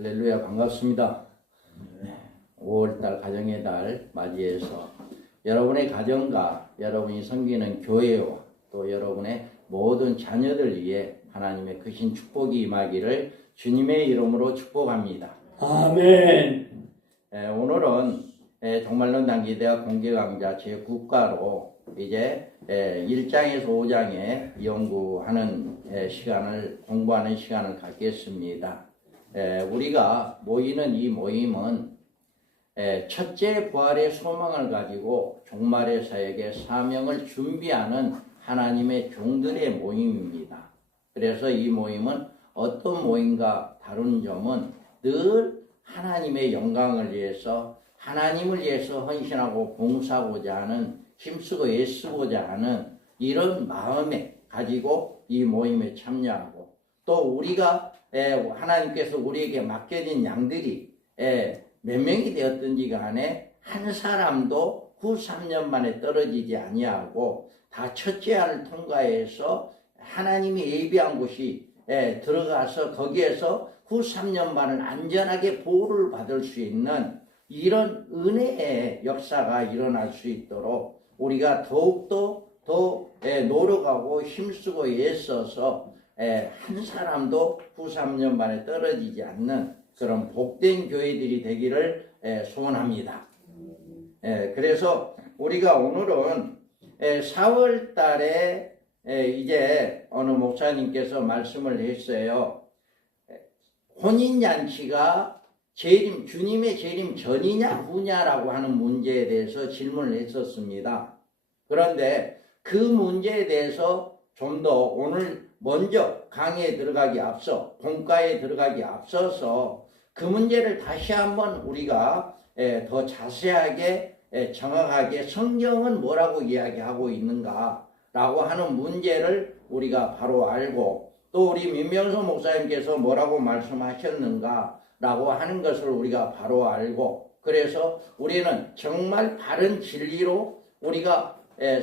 할렐루야, 반갑습니다. 5월달 가정의 달 맞이해서 여러분의 가정과 여러분이 섬기는 교회와 또 여러분의 모든 자녀들 위해 하나님의 크신 축복이 임하기를 주님의 이름으로 축복합니다. 아멘. 오늘은 정말로 단기대학 공개강좌 제9과로 이제 1장에서 5장에 연구하는 시간을 공부하는 시간을 갖겠습니다. 우리가 모이는 이 모임은 첫째 부활의 소망을 가지고 종말의 사역의 사명을 준비하는 하나님의 종들의 모임입니다. 그래서 이 모임은 어떤 모임과 다른 점은 늘 하나님의 영광을 위해서 하나님을 위해서 헌신하고 봉사하고자 하는 힘쓰고 애쓰고자 하는 이런 마음에 가지고 이 모임에 참여하고 또 우리가 하나님께서 우리에게 맡겨진 양들이 몇 명이 되었든지 간에 한 사람도 후 3년 만에 떨어지지 아니하고 다 첫째 알을 통과해서 하나님이 예비한 곳이 들어가서 거기에서 후 3년 만을 안전하게 보호를 받을 수 있는 이런 은혜의 역사가 일어날 수 있도록 우리가 더욱더 더 노력하고 힘쓰고 애써서 한 사람도 후 3년 만에 떨어지지 않는 그런 복된 교회들이 되기를 소원합니다. 그래서 우리가 오늘은 4월 달에 이제 어느 목사님께서 말씀을 했어요. 혼인잔치가 주님의 재림 전이냐 후냐라고 하는 문제에 대해서 질문을 했었습니다. 그런데 그 문제에 대해서 좀 더 오늘 먼저 강의에 들어가기 앞서 본과에 들어가기 앞서서 그 문제를 다시 한번 우리가 더 자세하게 정확하게 성경은 뭐라고 이야기하고 있는가 라고 하는 문제를 우리가 바로 알고 또 우리 민명수 목사님께서 뭐라고 말씀하셨는가 라고 하는 것을 우리가 바로 알고 그래서 우리는 정말 바른 진리로 우리가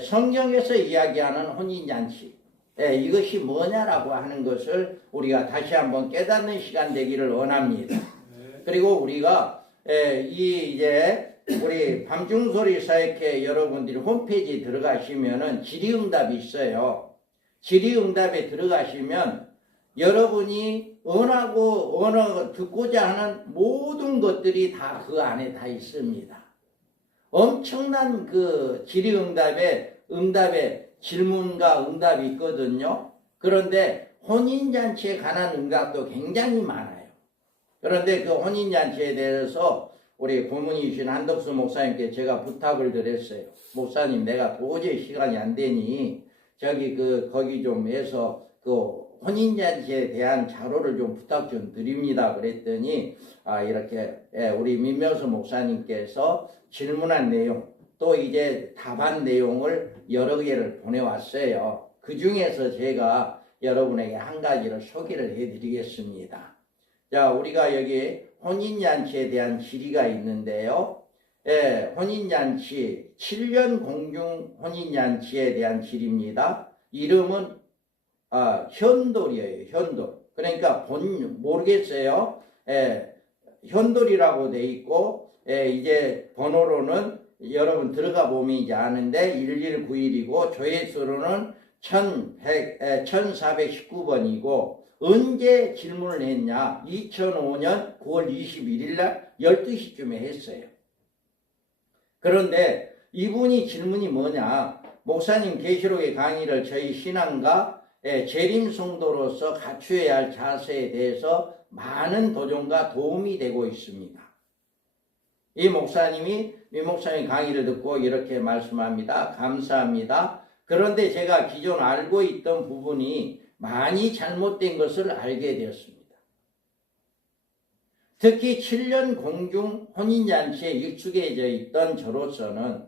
성경에서 이야기하는 혼인잔치 이것이 뭐냐라고 하는 것을 우리가 다시 한번 깨닫는 시간 되기를 원합니다. 그리고 우리가 이제 우리 밤중소리 사역회 여러분들이 홈페이지 들어가시면은 질의응답이 있어요. 질의응답에 들어가시면 여러분이 원하고 듣고자 하는 모든 것들이 다 그 안에 다 있습니다. 엄청난 그 질의응답에 질문과 응답이 있거든요. 그런데 혼인잔치에 관한 응답도 굉장히 많아요. 그런데 그 혼인잔치에 대해서 우리 고문이신 한덕수 목사님께 제가 부탁을 드렸어요. 목사님, 내가 도저히 시간이 안 되니 거기 좀 해서 그 혼인잔치에 대한 자료를 좀 부탁 좀 드립니다. 그랬더니 이렇게 우리 민명수 목사님께서 질문한 내용 또 이제 답한 내용을 여러 개를 보내왔어요. 그 중에서 제가 여러분에게 한 가지를 소개를 해드리겠습니다. 자, 우리가 여기 혼인잔치에 대한 질의가 있는데요. 혼인잔치 7년 공중 혼인잔치에 대한 질의입니다. 이름은 현돌이에요. 현돌. 그러니까 모르겠어요. 현돌이라고 돼 있고 이제 번호로는 여러분 들어가 보면 이제 아는데 1191이고 조회수로는 1419번이고 언제 질문을 했냐? 2005년 9월 21일 날 12시쯤에 했어요. 그런데 이분이 질문이 뭐냐? 목사님 계시록의 강의를 저희 신앙과 재림 성도로서 갖추어야 할 자세에 대해서 많은 도전과 도움이 되고 있습니다. 이 목사님 강의를 듣고 이렇게 말씀합니다. 감사합니다. 그런데 제가 기존 알고 있던 부분이 많이 잘못된 것을 알게 되었습니다. 특히 7년 공중 혼인잔치에 익숙해져 있던 저로서는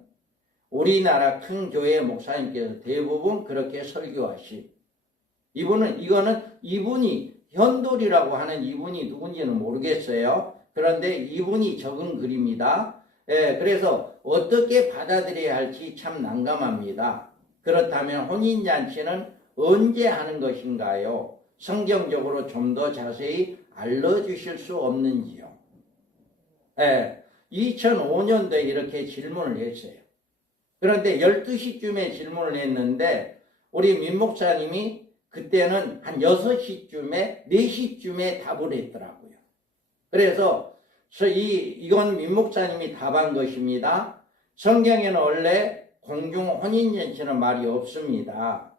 우리나라 큰 교회 목사님께서 대부분 그렇게 설교하신 이분이 현돌이라고 하는 이분이 누군지는 모르겠어요. 그런데 이분이 적은 글입니다. 그래서 어떻게 받아들여야 할지 참 난감합니다. 그렇다면 혼인잔치는 언제 하는 것인가요? 성경적으로 좀 더 자세히 알려주실 수 없는지요? 2005년도에 이렇게 질문을 했어요. 그런데 12시쯤에 질문을 했는데 우리 민 목사님이 그때는 한 6시쯤에 4시쯤에 답을 했더라고요. 그래서 이건 민 목사님이 답한 것입니다. 성경에는 원래 공중 혼인잔치는 말이 없습니다.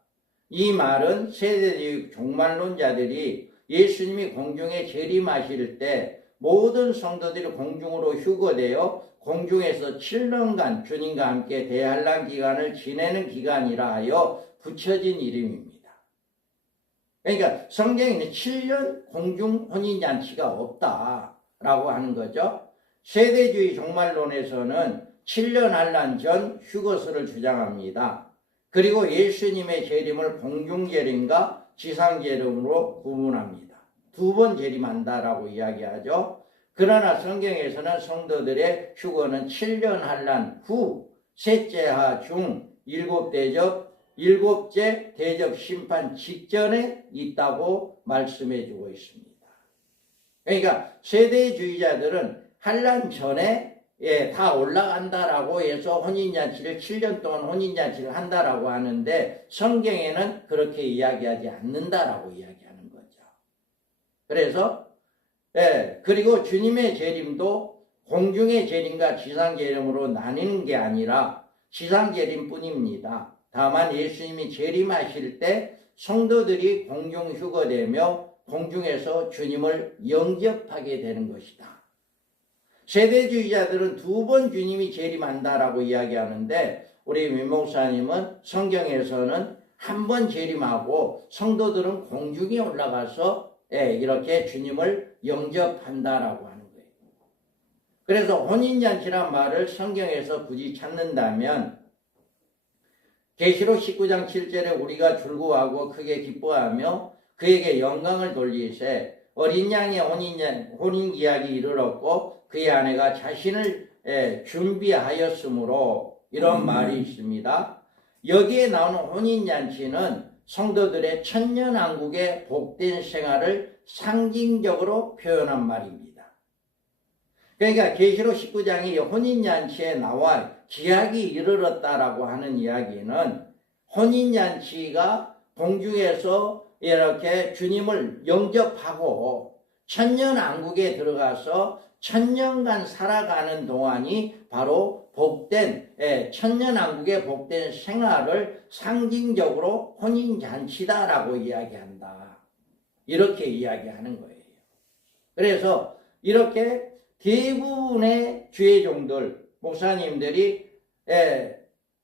이 말은 세대주의 종말론자들이 예수님이 공중에 재림하실 때 모든 성도들이 공중으로 휴거되어 공중에서 7년간 주님과 함께 대환란 기간을 지내는 기간이라 하여 붙여진 이름입니다. 그러니까 성경에는 7년 공중 혼인잔치가 없다라고 하는 거죠. 세대주의 종말론에서는 7년 환란 전 휴거설을 주장합니다. 그리고 예수님의 재림을 공중재림과 지상재림으로 구분합니다. 2번 재림한다라고 이야기하죠. 그러나 성경에서는 성도들의 휴거는 7년 환란 후 셋째 하중 일곱째 대접 심판 직전에 있다고 말씀해 주고 있습니다. 그러니까 세대주의자들은 환란 전에 다 올라간다라고 해서 혼인잔치를 7년 동안 혼인잔치를 한다라고 하는데 성경에는 그렇게 이야기하지 않는다라고 이야기하는 거죠. 그래서 그리고 주님의 재림도 공중의 재림과 지상 재림으로 나뉘는 게 아니라 지상 재림뿐입니다. 다만 예수님이 재림하실 때 성도들이 공중 휴거되며 공중에서 주님을 영접하게 되는 것이다. 세대주의자들은 2번 주님이 재림한다라고 이야기하는데 우리 민 목사님은 성경에서는 한 번 재림하고 성도들은 공중에 올라가서 이렇게 주님을 영접한다라고 하는 거예요. 그래서 혼인잔치란 말을 성경에서 굳이 찾는다면 계시록 19장 7절에 우리가 즐거워하고 크게 기뻐하며 그에게 영광을 돌리세 어린 양의 혼인기약이 이르렀고 그의 아내가 자신을 준비하였으므로 이런 말이 있습니다. 여기에 나오는 혼인잔치는 성도들의 천년왕국의 복된 생활을 상징적으로 표현한 말입니다. 그러니까 계시록 19장이 혼인잔치에 나와 기약이 이르렀다라고 하는 이야기는 혼인잔치가 공중에서 이렇게 주님을 영접하고 천년왕국에 들어가서 천년간 살아가는 동안이 바로 복된 천년왕국의 복된 생활을 상징적으로 혼인잔치다라고 이야기한다. 이렇게 이야기하는 거예요. 그래서 이렇게 대부분의 주의종들 목사님들이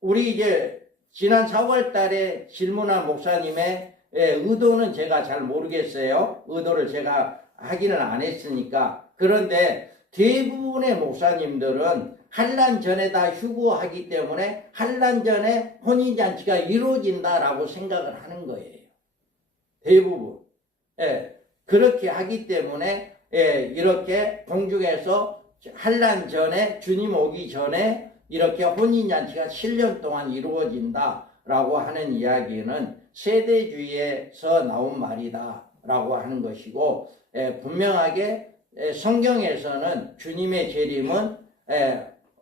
우리 이제 지난 4월 달에 질문한 목사님의 의도는 제가 잘 모르겠어요. 의도를 제가 확인을 안 했으니까. 그런데 대부분의 목사님들은 환란 전에 다 휴거하기 때문에 환란 전에 혼인잔치가 이루어진다라고 생각을 하는 거예요. 대부분. 그렇게 하기 때문에 이렇게 공중에서 환란 전에 주님 오기 전에 이렇게 혼인잔치가 7년 동안 이루어진다라고 하는 이야기는 세대주의에서 나온 말이다라고 하는 것이고 분명하게 성경에서는 주님의 재림은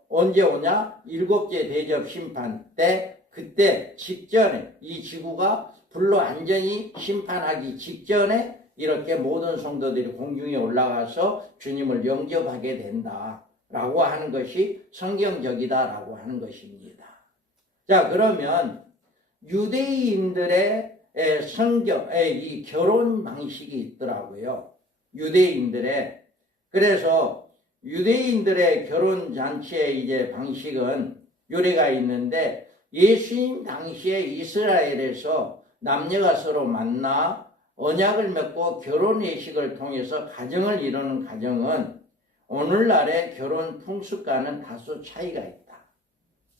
언제 오냐? 7째 대접 심판 때 그때 직전에 이 지구가 불로 완전히 심판하기 직전에 이렇게 모든 성도들이 공중에 올라가서 주님을 영접하게 된다라고 하는 것이 성경적이다라고 하는 것입니다. 자, 그러면 유대인들의 이 결혼 방식이 있더라고요. 유대인들의. 그래서 유대인들의 결혼 잔치의 이제 방식은 유래가 있는데 예수님 당시에 이스라엘에서 남녀가 서로 만나 언약을 맺고 결혼 예식을 통해서 가정을 이루는 가정은 오늘날의 결혼 풍습과는 다소 차이가 있다.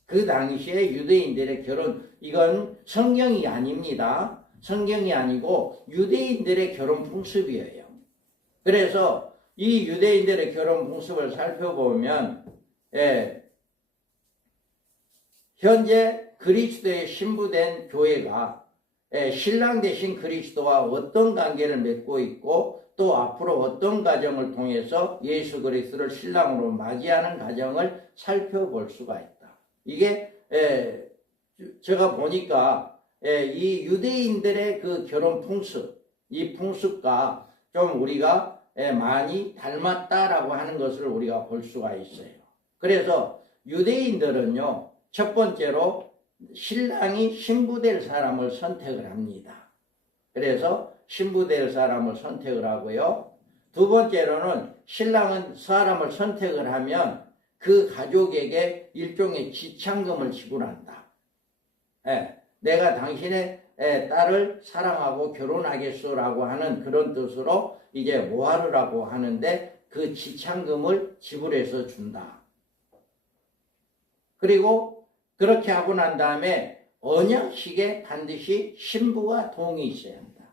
그 당시에 유대인들의 결혼, 이건 성경이 아닙니다. 성경이 아니고 유대인들의 결혼 풍습이에요. 그래서 이 유대인들의 결혼 풍습을 살펴보면 현재 그리스도의 신부된 교회가 신랑 대신 그리스도와 어떤 관계를 맺고 있고 또 앞으로 어떤 과정을 통해서 예수 그리스도를 신랑으로 맞이하는 과정을 살펴볼 수가 있다. 이게 제가 보니까 이 유대인들의 그 결혼 풍습, 이 풍습과 좀 우리가 많이 닮았다라고 하는 것을 우리가 볼 수가 있어요. 그래서 유대인들은요, 첫 번째로 신랑이 신부될 사람을 선택을 합니다. 그래서 신부될 사람을 선택을 하고요. 두 번째로는 신랑은 사람을 선택을 하면 그 가족에게 일종의 지참금을 지불한다. 내가 당신의 딸을 사랑하고 결혼하겠소라고 하는 그런 뜻으로 이제 모하르라고 하는데 그 지참금을 지불해서 준다. 그리고 그렇게 하고 난 다음에 언약식에 반드시 신부가 동의 있어야 한다.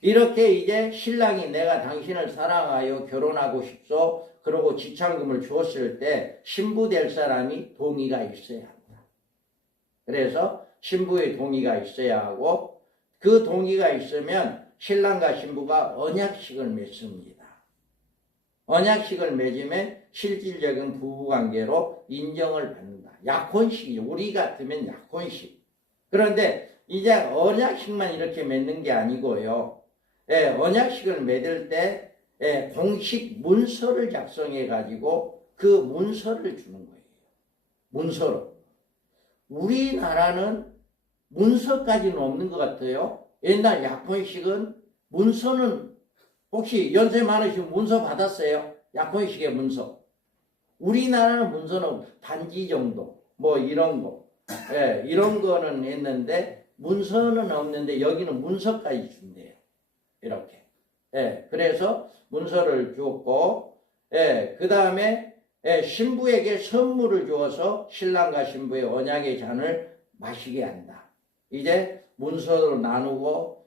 이렇게 이제 신랑이 내가 당신을 사랑하여 결혼하고 싶소 그러고 지참금을 주었을 때 신부 될 사람이 동의가 있어야 한다. 그래서 신부의 동의가 있어야 하고 그 동의가 있으면 신랑과 신부가 언약식을 맺습니다. 언약식을 맺으면 실질적인 부부관계로 인정을 받는다. 약혼식이죠. 우리 같으면 약혼식. 그런데 이제 언약식만 이렇게 맺는 게 아니고요. 언약식을 맺을 때 공식 문서를 작성해 가지고 그 문서를 주는 거예요. 문서로. 우리나라는 문서까지는 없는 것 같아요. 옛날 약혼식은 문서는 혹시 연세 많으시면 문서 받았어요? 약혼식의 문서. 우리나라는 문서는 반지 정도 뭐 이런 거 이런 거는 했는데 문서는 없는데 여기는 문서까지 준대요. 이렇게. 그래서 문서를 줬고 그 다음에 신부에게 선물을 주어서 신랑과 신부의 언약의 잔을 마시게 한다. 이제 문서로 나누고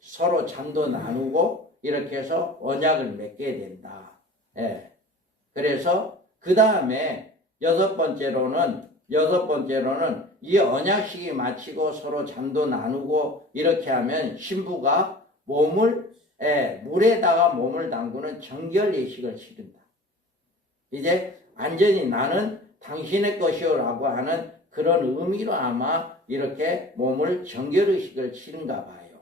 서로 잔도 나누고 이렇게 해서 언약을 맺게 된다. 그래서 그 다음에 여섯 번째로는 이 언약식이 마치고 서로 잔도 나누고 이렇게 하면 신부가 물에다가 몸을 담그는 정결 예식을 치른다. 이제 완전히 나는 당신의 것이오라고 하는 그런 의미로 아마 이렇게 몸을 정결의식을 치른가 봐요.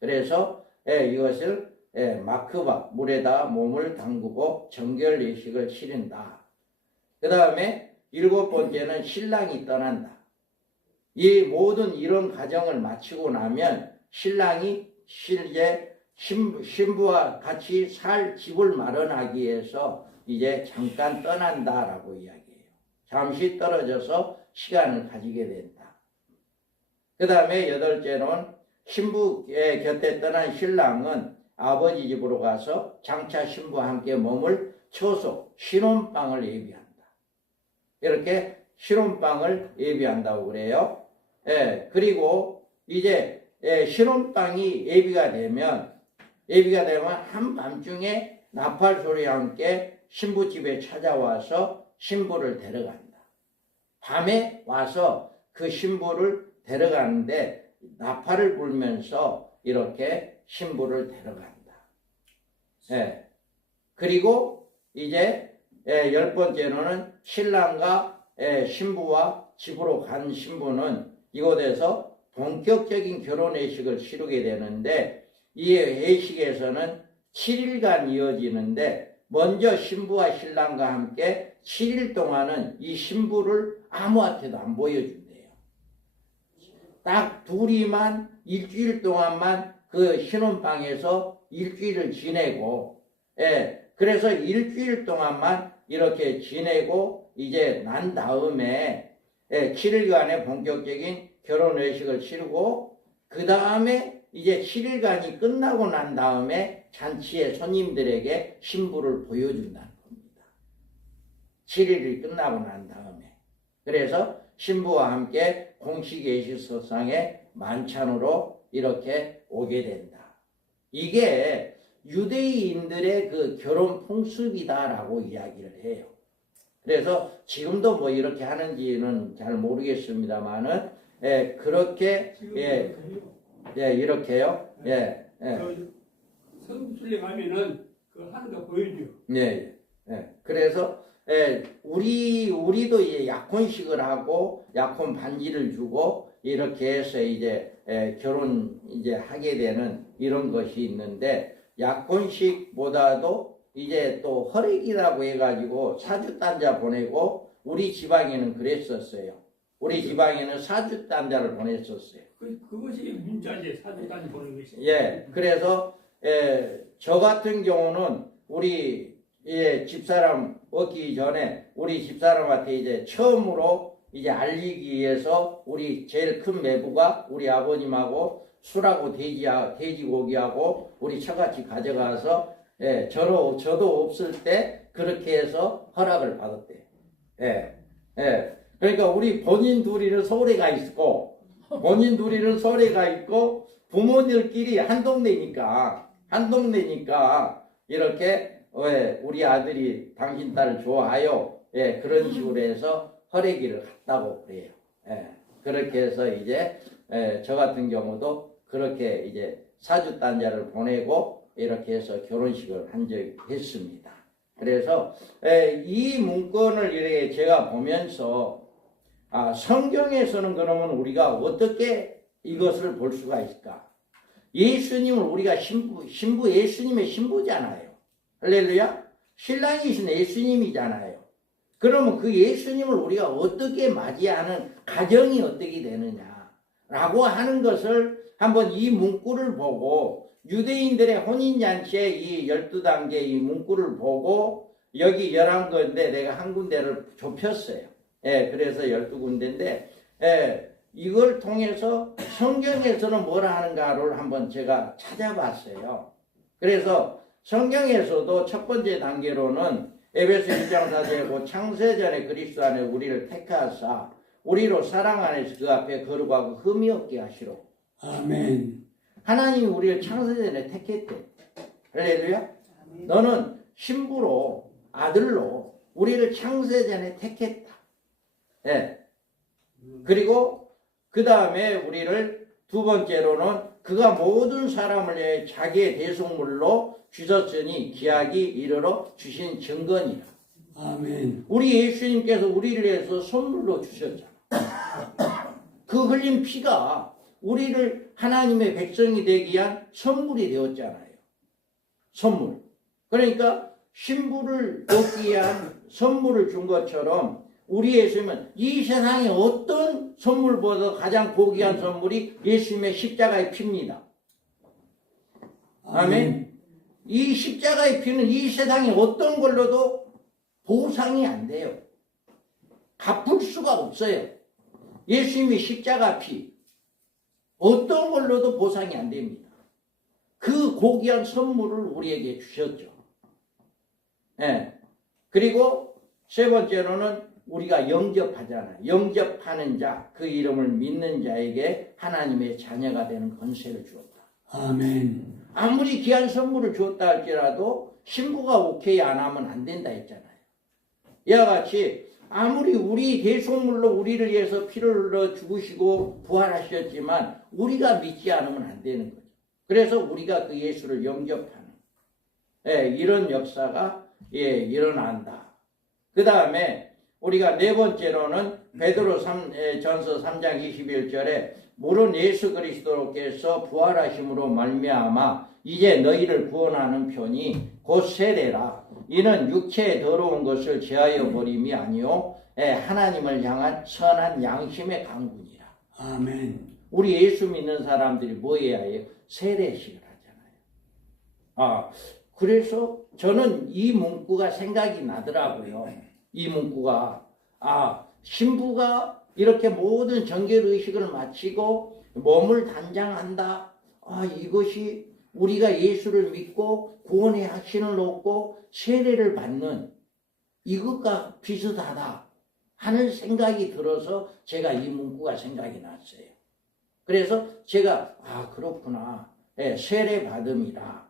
그래서 이것을 마크바 물에다 몸을 담그고 정결 예식을 치른다. 그 다음에 일곱 번째는 신랑이 떠난다. 이 모든 이런 과정을 마치고 나면 신랑이 실제 신부와 같이 살 집을 마련하기 위해서 이제 잠깐 떠난다라고 이야기해요. 잠시 떨어져서 시간을 가지게 된다. 그 다음에 여덟째는 신부의 곁에 떠난 신랑은 아버지 집으로 가서 장차 신부와 함께 몸을 초소, 신혼방을 예비한다. 이렇게 신혼방을 예비한다고 그래요. 그리고 이제 신혼방이 예비가 되면 한밤중에 나팔 소리와 함께 신부 집에 찾아와서 신부를 데려간다. 밤에 와서 그 신부를 데려가는데 나팔을 불면서 이렇게 신부를 데려간다. 그리고 이제 열 번째로는 신랑과 신부와 집으로 간 신부는 이곳에서 본격적인 결혼 회식을 치르게 되는데 이 회식에서는 7일간 이어지는데 먼저 신부와 신랑과 함께 7일 동안은 이 신부를 아무한테도 안 보여준대요. 딱 둘이만 일주일 동안만 그 신혼방에서 일주일을 지내고 그래서 일주일 동안만 이렇게 지내고 이제 난 다음에 7일간의 본격적인 결혼 회식을 치르고 그 다음에 이제 7일간이 끝나고 난 다음에 잔치의 손님들에게 신부를 보여준다는 겁니다. 7일이 끝나고 난 다음에. 그래서 신부와 함께 공식 예식석상에 만찬으로 이렇게 오게 된다. 이게 유대인들의 그 결혼 풍습이다라고 이야기를 해요. 그래서 지금도 뭐 이렇게 하는지는 잘 모르겠습니다만은 그렇게 이렇게요. 성수술래 가면은 그 하는 거 보여줘요. 그래서 우리도 이제 약혼식을 하고 약혼 반지를 주고 이렇게 해서 이제 결혼 이제 하게 되는 이런 것이 있는데, 약혼식보다도 이제 또 허례기라고 해가지고 사주단자 보내고, 우리 지방에는 그랬었어요. 우리 지방에는 사주단자를 보냈었어요. 그것이 문자지, 사주단지 보는 것이. 그래서 저 같은 경우는 우리 집사람 얻기 전에 우리 집사람한테 이제 처음으로 이제 알리기 위해서 우리 제일 큰 매부가 우리 아버님하고 술하고 돼지고기하고 우리 처같이 가져가서 저도 없을 때 그렇게 해서 허락을 받았대요. 그러니까 우리 본인 둘이는 서울에 가 있고, 부모들끼리 한 동네니까 이렇게 우리 아들이 당신 딸을 좋아하요. 그런 식으로 해서 허례기를 갔다고 그래요. 그렇게 해서 이제 저 같은 경우도 그렇게 이제 사주단자를 보내고 이렇게 해서 결혼식을 한 적이 있습니다. 그래서 이 문건을 이렇게 제가 보면서 성경에서는 그러면 우리가 어떻게 이것을 볼 수가 있을까? 예수님을 우리가 신부 예수님의 신부잖아요. 할렐루야. 신랑이신 예수님이잖아요. 그러면 그 예수님을 우리가 어떻게 맞이하는 가정이 어떻게 되느냐라고 하는 것을 한번 이 문구를 보고, 유대인들의 혼인잔치의 이 12단계 이 문구를 보고, 여기 11군데 내가 한 군데를 좁혔어요. 그래서 12군데인데 이걸 통해서 성경에서는 뭐라 하는가를 한번 제가 찾아봤어요. 그래서 성경에서도 첫 번째 단계로는 에베소 1장 4절에 창세전에 그리스도 안에 우리를 택하사 우리로 사랑 안에서 그 앞에 거룩하고 흠이 없게 하시로. 아멘. 하나님이 우리를 창세전에 택했대. 할렐루야. 너는 신부로, 아들로 우리를 창세전에 택했다. 그리고 그 다음에 우리를 두 번째로는 그가 모든 사람을 위해 자기의 대속물로 주셨으니 기약이 이르러 주신 증거니라. 아멘. 우리 예수님께서 우리를 위해서 선물로 주셨잖아. 그 흘린 피가 우리를 하나님의 백성이 되기 위한 선물이 되었잖아요. 선물. 그러니까 신부를 얻기 위한 선물을 준 것처럼 우리 예수님은 이 세상에 어떤 선물보다 가장 고귀한 선물이 예수님의 십자가의 피입니다. 아멘. 이 십자가의 피는 이 세상에 어떤 걸로도 보상이 안 돼요. 갚을 수가 없어요. 예수님의 십자가 피 어떤 걸로도 보상이 안 됩니다. 그 고귀한 선물을 우리에게 주셨죠. 그리고 세 번째로는 우리가 영접하잖아요. 영접하는 자, 그 이름을 믿는 자에게 하나님의 자녀가 되는 권세를 주었다. 아멘. 아무리 귀한 선물을 주었다 할지라도 신부가 오케이 안 하면 안 된다 했잖아요. 이와 같이 아무리 우리 대속물로 우리를 위해서 피를 흘려 죽으시고 부활하셨지만 우리가 믿지 않으면 안 되는 거죠. 그래서 우리가 그 예수를 영접하는 이런 역사가 일어난다. 그 다음에 우리가 네 번째로는 베드로 전서 3장 21절에 물은 예수 그리스도께서 부활하심으로 말미암아 이제 너희를 구원하는 편이 곧 세례라. 이는 육체의 더러운 것을 제하여 버림이 아니요 하나님을 향한 선한 양심의 강군이라. 아멘. 우리 예수 믿는 사람들이 뭐 해야 해요? 세례식을 하잖아요. 그래서 저는 이 문구가 생각이 나더라고요. 이 문구가 신부가 이렇게 모든 정결의식을 마치고 몸을 단장한다. 이것이 우리가 예수를 믿고 구원의 확신을 얻고 세례를 받는 이것과 비슷하다 하는 생각이 들어서 제가 이 문구가 생각이 났어요. 그래서 제가 그렇구나. 세례 받음이라.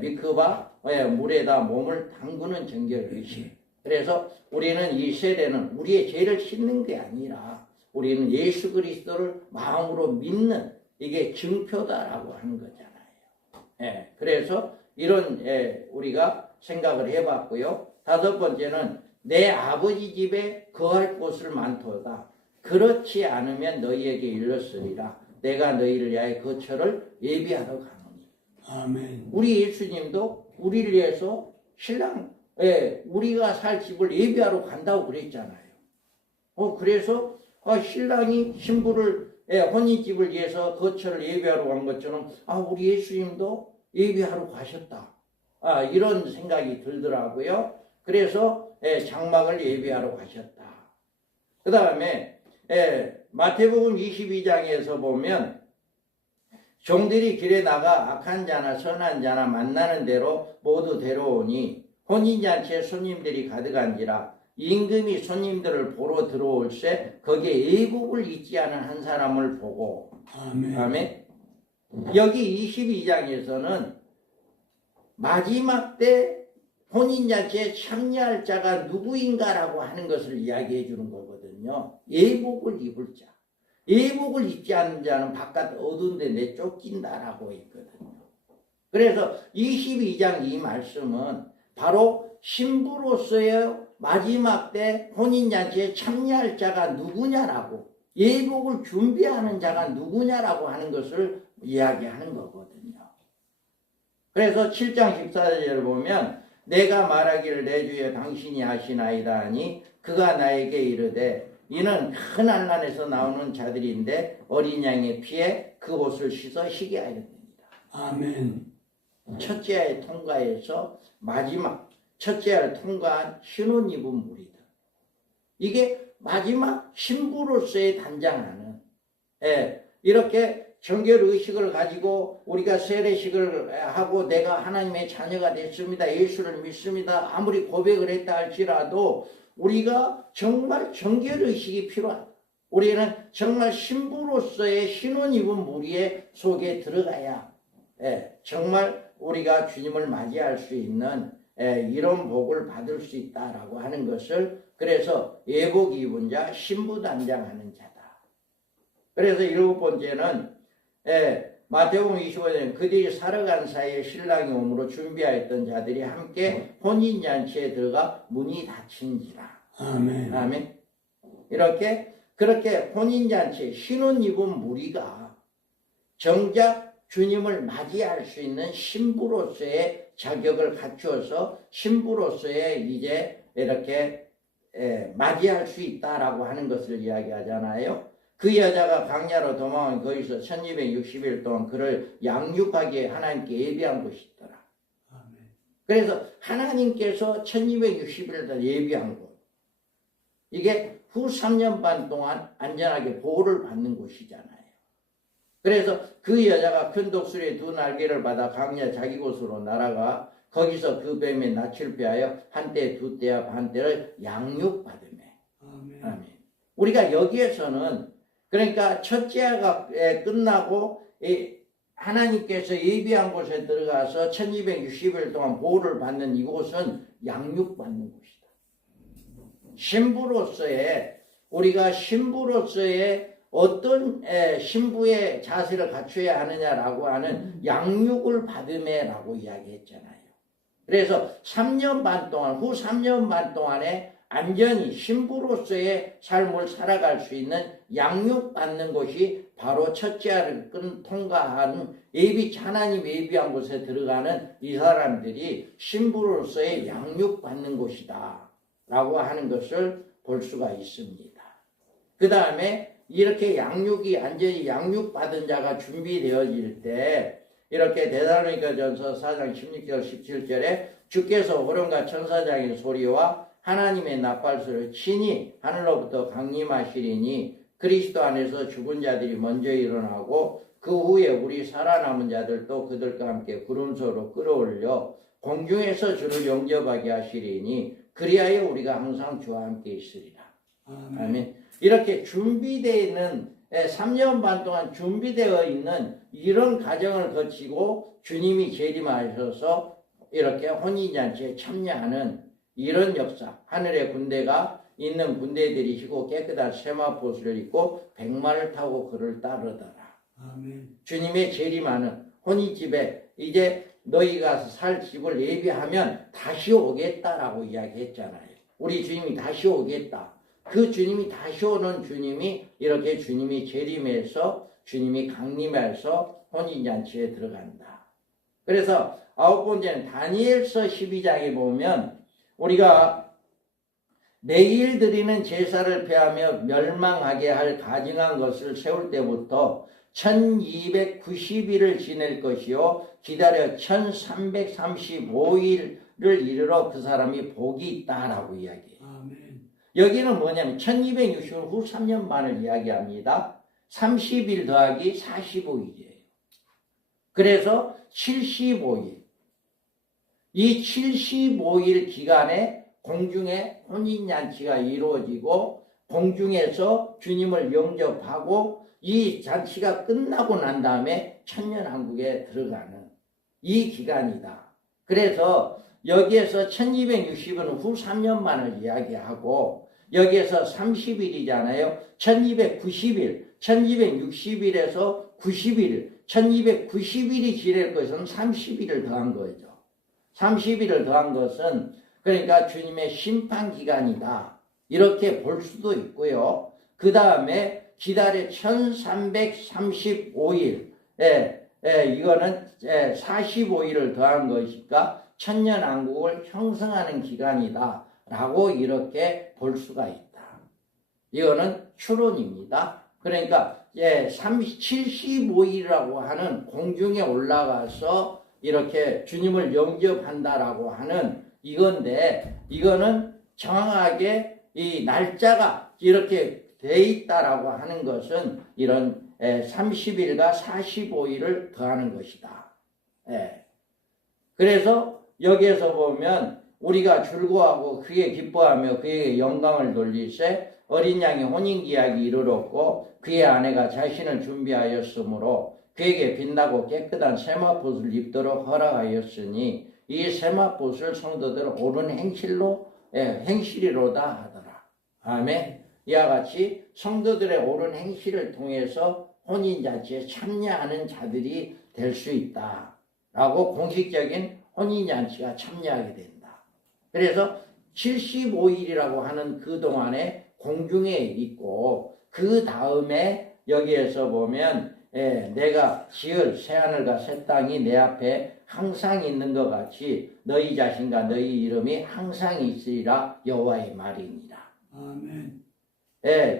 미크바 물에다 몸을 담그는 정결의식. 그래서 우리는 이 세례는 우리의 죄를 씻는 게 아니라 우리는 예수 그리스도를 마음으로 믿는 이게 증표다라고 하는 거잖아요. 예, 그래서 이런 우리가 생각을 해봤고요. 다섯 번째는 내 아버지 집에 거할 곳을 많도다. 그렇지 않으면 너희에게 일렀으리라. 내가 너희를 위하여 거처를 예비하러 가노니. 아멘. 우리 예수님도 우리를 위해서 신랑, 우리가 살 집을 예비하러 간다고 그랬잖아요. 그래서 신랑이 신부를 혼인집을 위해서 거처를 예비하러 간 것처럼 우리 예수님도 예비하러 가셨다. 이런 생각이 들더라고요. 그래서 장막을 예비하러 가셨다. 그 다음에 마태복음 22장에서 보면 종들이 길에 나가 악한 자나 선한 자나 만나는 대로 모두 데려오니 혼인잔치에 손님들이 가득한지라 임금이 손님들을 보러 들어올새 거기에 애국을 잊지 않은 한 사람을 보고 아멘. 아멘. 여기 22장에서는 마지막 때 혼인잔치에 참여할 자가 누구인가라고 하는 것을 이야기해 주는 거거든요. 예복을 입을 자. 예복을 입지 않는 자는 바깥 어두운 데 내쫓긴다라고 있거든요. 그래서 22장 이 말씀은 바로 신부로서의 마지막 때 혼인잔치에 참여할 자가 누구냐라고, 예복을 준비하는 자가 누구냐라고 하는 것을 이야기하는 거거든요. 그래서 7장 14절을 보면 내가 말하기를 내 주여 당신이 하시나이다 하니 그가 나에게 이르되 이는 큰 환난에서 나오는 자들인데 어린 양의 피에 그 옷을 씻어 희게 하였습니다. 아멘. 첫째 해에 통과해서 마지막 첫째 해를 통과한 신혼 입은 무리들. 이게 마지막 신부로서의 단장하는 이렇게 정결 의식을 가지고 우리가 세례식을 하고 내가 하나님의 자녀가 됐습니다. 예수를 믿습니다. 아무리 고백을 했다 할지라도 우리가 정말 정결 의식이 필요하다. 우리는 정말 신부로서의 신혼 입은 무리 속에 들어가야 정말 우리가 주님을 맞이할 수 있는 이런 복을 받을 수 있다라고 하는 것을 그래서 예복 입은 자, 신부 단장하는 자다. 그래서 일곱 번째는 마태복음 25장 그들이 살아간 사이에 신랑이 오므로 준비하였던 자들이 함께 혼인잔치에 들어가 문이 닫힌지라. 아멘. 아멘. 그렇게 혼인잔치에 신혼 입은 무리가 정작 주님을 맞이할 수 있는 신부로서의 자격을 갖추어서 신부로서의 이제 이렇게 맞이할 수 있다라고 하는 것을 이야기하잖아요. 그 여자가 광야로 도망한 거기서 1260일 동안 그를 양육하기에 하나님께 예비한 것이 있더라. 아멘. 그래서 하나님께서 1260일 동안 예비한 곳. 이게 후 3년 반 동안 안전하게 보호를 받는 곳이잖아요. 그래서 그 여자가 큰 독수리의 두 날개를 받아 광야 자기 곳으로 날아가 거기서 그 뱀의 낯을 피하여 한때 두 때와 반 때를 양육받으매. 아멘. 아멘. 우리가 여기에서는 그러니까 첫째 해가 끝나고 하나님께서 예비한 곳에 들어가서 1260일 동안 보호를 받는 이곳은 양육받는 곳이다. 신부로서의 우리가 신부로서의 어떤 신부의 자세를 갖춰야 하느냐라고 하는 양육을 받음에라고 이야기했잖아요. 그래서 3년 반 동안 후 3년 반 동안에 안전히 신부로서의 삶을 살아갈 수 있는 양육받는 곳이 바로 첫째 해를 통과하는 하나님 예비한 곳에 들어가는 이 사람들이 신부로서의 양육받는 곳이다 라고 하는 것을 볼 수가 있습니다. 그 다음에 이렇게 양육이 완전히 양육받은 자가 준비되어질 때 이렇게 데살로니가전서 4장 16절 17절에 주께서 호령과 천사장의 소리와 하나님의 나팔소리를 친히 하늘로부터 강림하시리니 그리스도 안에서 죽은 자들이 먼저 일어나고 그 후에 우리 살아남은 자들도 그들과 함께 구름소로 끌어올려 공중에서 주를 영접하게 하시리니 그리하여 우리가 항상 주와 함께 있으리라. 아멘. 이렇게 준비되어 있는 3년 반 동안 준비되어 있는 이런 과정을 거치고 주님이 재림하셔서 이렇게 혼인잔치에 참여하는 이런 역사, 하늘의 군대가 있는 군대들이시고 깨끗한 세마포스를 입고 백마를 타고 그를 따르더라. 아멘. 주님의 재림하는 혼인집에 이제 너희가 살 집을 예비하면 다시 오겠다라고 이야기했잖아요. 우리 주님이 다시 오겠다. 그 주님이 다시 오는 주님이 이렇게 주님이 재림해서 주님이 강림해서 혼인잔치에 들어간다. 그래서 아홉 번째는 다니엘서 12장에 보면 우리가 내일 드리는 제사를 폐하며 멸망하게 할 가증한 것을 세울 때부터 1290일을 지낼 것이요 기다려 1335일을 이르러 그 사람이 복이 있다라고 이야기해요. 아멘. 여기는 뭐냐면 1260년 후 3년 만을 이야기합니다. 30일 더하기 45일이에요. 그래서 75일. 이 75일 기간에 공중에 혼인잔치가 이루어지고 공중에서 주님을 영접하고 이 잔치가 끝나고 난 다음에 천년왕국에 들어가는 이 기간이다. 그래서 여기에서 1260은 후 3년 만을 이야기하고 여기에서 30일이잖아요. 1290일, 1260일에서 90일, 1290일이 지낼 것은 30일을 더한 거죠. 30일을 더한 것은 그러니까 주님의 심판 기간이다. 이렇게 볼 수도 있고요. 그 다음에 기다려 1335일, 이거는 45일을 더한 것이니까 천년왕국을 형성하는 기간이다. 라고 이렇게 볼 수가 있다. 이거는 추론입니다. 그러니까 75일이라고 하는 공중에 올라가서 이렇게 주님을 영접한다라고 하는 이건데 이거는 정확하게 이 날짜가 이렇게 돼 있다라고 하는 것은 이런 30일과 45일을 더하는 것이다. 그래서 여기에서 보면 우리가 즐거워하고 그에 기뻐하며 그에게 영광을 돌리세 어린 양의 혼인기약이 이르렀고 그의 아내가 자신을 준비하였으므로 그에게 빛나고 깨끗한 세마포옷을 입도록 허락하였으니 이 세마포옷을 성도들은 옳은 행실이로다 하더라. 아멘. 이와 같이 성도들의 옳은 행실을 통해서 혼인잔치에 참여하는 자들이 될 수 있다. 라고 공식적인 혼인잔치가 참여하게 된다. 그래서 75일이라고 하는 그 동안에 공중에 있고 그 다음에 여기에서 보면 내가 지을 새하늘과 새 땅이 내 앞에 항상 있는 것 같이 너희 자신과 너희 이름이 항상 있으리라 여호와의 말이니라. 아멘.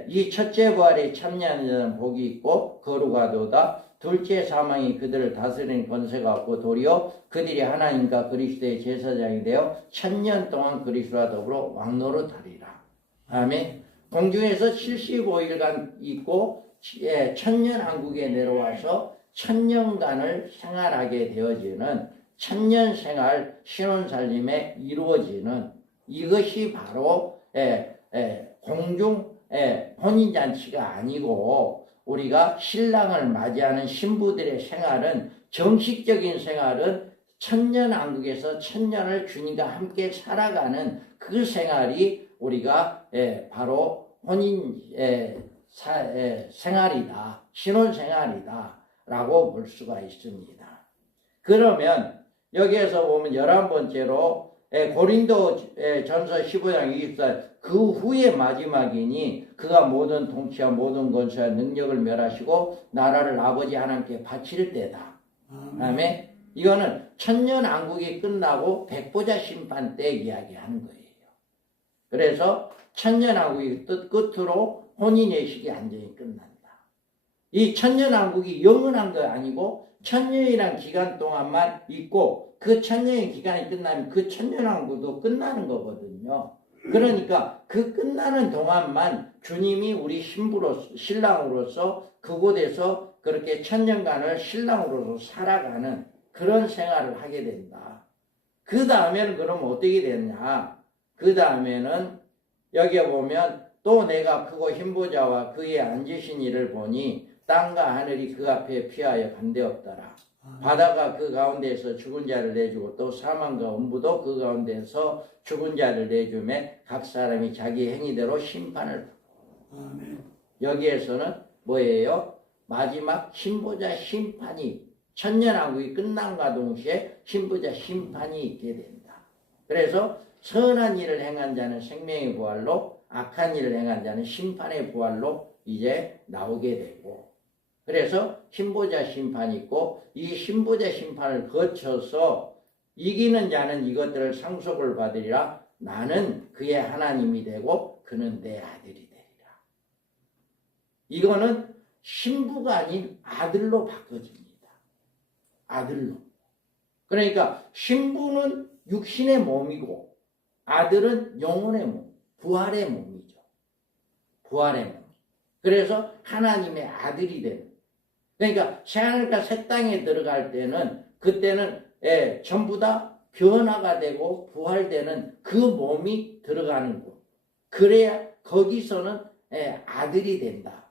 이 첫째 부활에 참여하는 자는 복이 있고 거룩하도다. 둘째 사망이 그들을 다스리는 권세가 없고 도리어 그들이 하나님과 그리스도의 제사장이 되어 1000년 동안 그리스도와 더불어 왕노릇하리라. 아멘. 공중에서 75일간 있고 1000년왕국에 내려와서 1000년간을 생활하게 되어지는 1000년 생활 신혼살림에 이루어지는 이것이 바로 공중 혼인잔치가 아니고 우리가 신랑을 맞이하는 신부들의 생활은 정식적인 생활은 1000년왕국에서 1000년을 주님과 함께 살아가는 그 생활이 우리가 바로 혼인 생활이다. 신혼생활이다. 라고 볼 수가 있습니다. 그러면 여기에서 보면 11번째로 고린도 전서 15장 24절 그 후에 마지막이니 그가 모든 통치와 모든 권세와 능력을 멸하시고 나라를 아버지 하나님께 바칠 때다. 아멘. 이거는 천년왕국이 끝나고 백보자 심판 때 이야기하는 거예요. 그래서 천년왕국이 끝으로 혼인예식이 완전히 끝난다. 이 천년왕국이 영원한 거 아니고 천년이란 기간 동안만 있고 그 천년의 기간이 끝나면 그 천년왕국도 끝나는 거거든요. 그러니까 그 끝나는 동안만 주님이 우리 신랑으로서 그곳에서 그렇게 천년간을 신랑으로서 살아가는 그런 생활을 하게 된다. 그 다음에는 그럼 어떻게 되냐? 그 다음에는 여기에 보면 또 내가 크고 힘보자와 그의 앉으신 이를 보니 땅과 하늘이 그 앞에 피하여 간데없더라. 바다가 그 가운데서 죽은 자를 내주고 또 사망과 음부도 그 가운데서 죽은 자를 내주매 각 사람이 자기 행위대로 심판을 받고. 아멘. 여기에서는 뭐예요? 마지막 신보자 심판이 천년왕국이 끝남과 동시에 신보자 심판이 있게 된다. 그래서 선한 일을 행한 자는 생명의 부활로 악한 일을 행한 자는 심판의 부활로 이제 나오게 되고, 그래서 신보자 심판이 있고 이 신보자 심판을 거쳐서 이기는 자는 이것들을 상속을 받으리라. 나는 그의 하나님이 되고 그는 내 아들이 되리라. 이거는 신부가 아닌 아들로 바꿔집니다. 아들로. 그러니까 신부는 육신의 몸이고 아들은 영혼의 몸, 부활의 몸이죠. 부활의 몸. 그래서 하나님의 아들이 되는. 그러니까 새하늘과 새 땅에 들어갈 때는 그때는 전부 다 변화가 되고 부활되는 그 몸이 들어가는 곳. 그래야 거기서는 아들이 된다.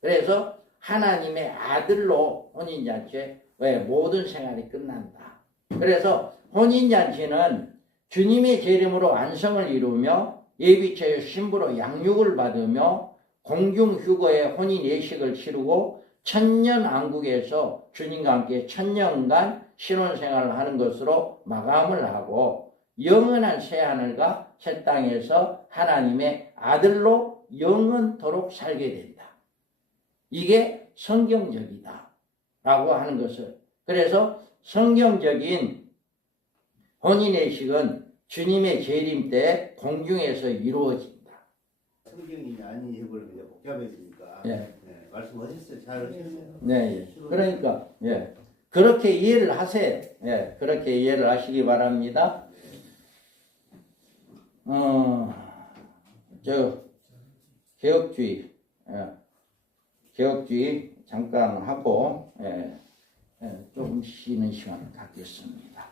그래서 하나님의 아들로 혼인잔치에 모든 생활이 끝난다. 그래서 혼인잔치는 주님의 재림으로 완성을 이루며 예비체의 신부로 양육을 받으며 공중휴거의 혼인 예식을 치르고 천년왕국에서 주님과 함께 천년간 신혼생활을 하는 것으로 마감을 하고 영원한 새하늘과 새 땅에서 하나님의 아들로 영원토록 살게 된다. 이게 성경적이다 라고 하는 것을, 그래서 성경적인 혼인예식은 주님의 재림 때 공중에서 이루어진다. 성경이 아닌 해버리면 이제 복잡해지니까. 예. 네, 말씀하셨어요. 잘 하셨어요. 네, 예. 그러니까 그렇게 이해를 하세요. 그렇게 이해를 하시기 바랍니다. 개혁주의, 개혁주의 잠깐 하고 조금 쉬는 시간을 갖겠습니다.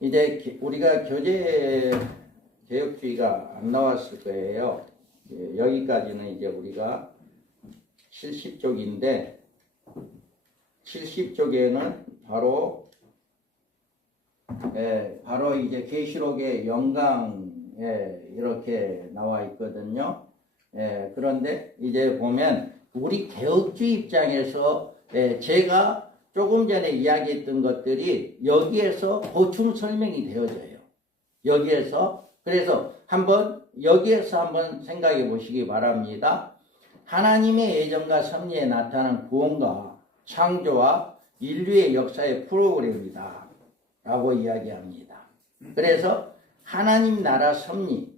이제 우리가 교재 개혁주의가 안 나왔을 거예요. 여기까지는 이제 우리가 70쪽인데 70쪽에는 바로 이제 계시록의 영광에 이렇게 나와 있거든요. 그런데 이제 보면 우리 개혁주의 입장에서 제가 조금 전에 이야기했던 것들이 여기에서 보충 설명이 되어져요. 여기에서. 그래서 여기에서 한번 생각해 보시기 바랍니다. 하나님의 예정과 섭리에 나타난 구원과 창조와 인류의 역사의 프로그램이다 라고 이야기합니다. 그래서 하나님 나라 섭리,